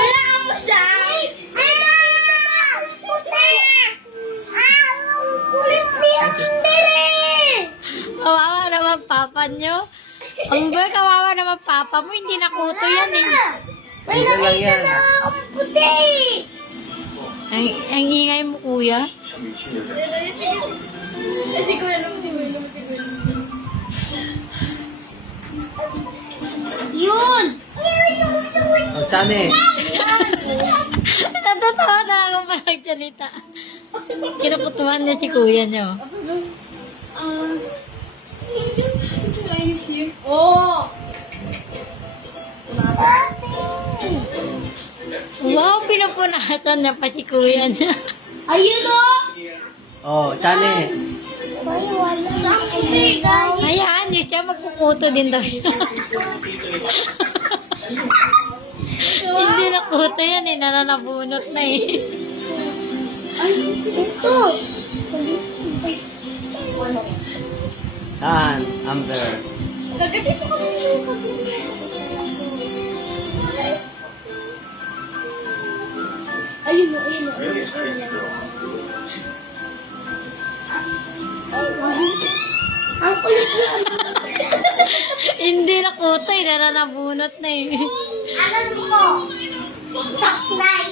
Wala mo siya. Kawawa naman papa nyo. Amber, kawawa naman papa mo. Hindi nakuto yan eh. May nakita na akong puti. Ang ingay mo, kuya. Yun! Oh, Chane. Natatawa na ako pa nagsalita. Kinukutuhan niya si kuya niyo. Oh! Wow, pinupunasan niya pa si kuya niya. Ayun o! Oh, Chane. Hayaan niyo siya, magkukuto din daw siya. Hindi nakuto yan eh, nananabunot na eh. Ito! Saan? Amber. Nagating ko kami. Ayun o, ayun o. Ang kulit na. Hindi nakuto eh, nananabunot na eh. Alam mo, saklay.